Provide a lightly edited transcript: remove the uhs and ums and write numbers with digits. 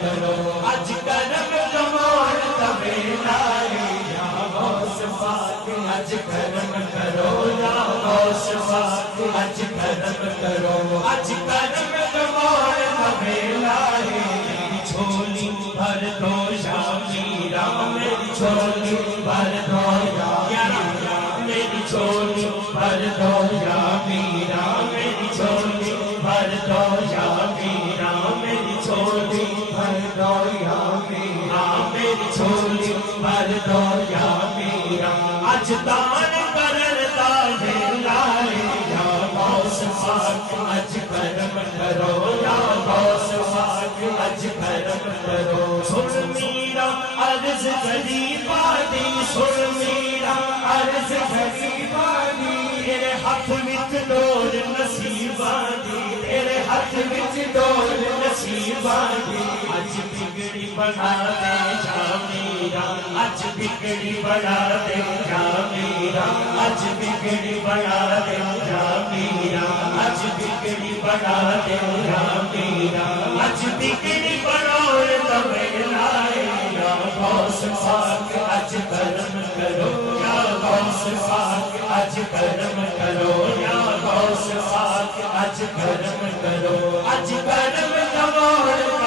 کرو اج کرم کمال تویلا یا غوث پاک اج کرم کرو یا غوث پاک اج کرم کرو اج کرم کمال تویلا میری جھولی بھر دو یا میرا میری جھولی بھر دو یا میری جھولی بھر دو یا میرا میری جھولی بھر دو یا میرا میری جھولی بھر دو یا میرا میری جھولی بھر دو یا میرا اج دان کرن دا ویلا یا غوث پاک اج کرم کرو یا غوث پاک اج کرم کرو سن میرا عرض غریبا دی سن میرا عرض غریبا دی تیرے ہاتھ وچ ڈور نصیباں دی تیرے ہاتھ وچ ڈور نصیباں دی اج بگڑی بنا دے جا میرا اج بگڑی بنا دے جا میرا اج بگڑی بنا دے جا میرا اج بگڑی بنا دے جا میرا اج بگڑی بناؤ تویلا یا غوث پاک اج کرم کرو یا غوث پاک اج کرم کرو یا غوث پاک اج کرم کرو اج کرم کمال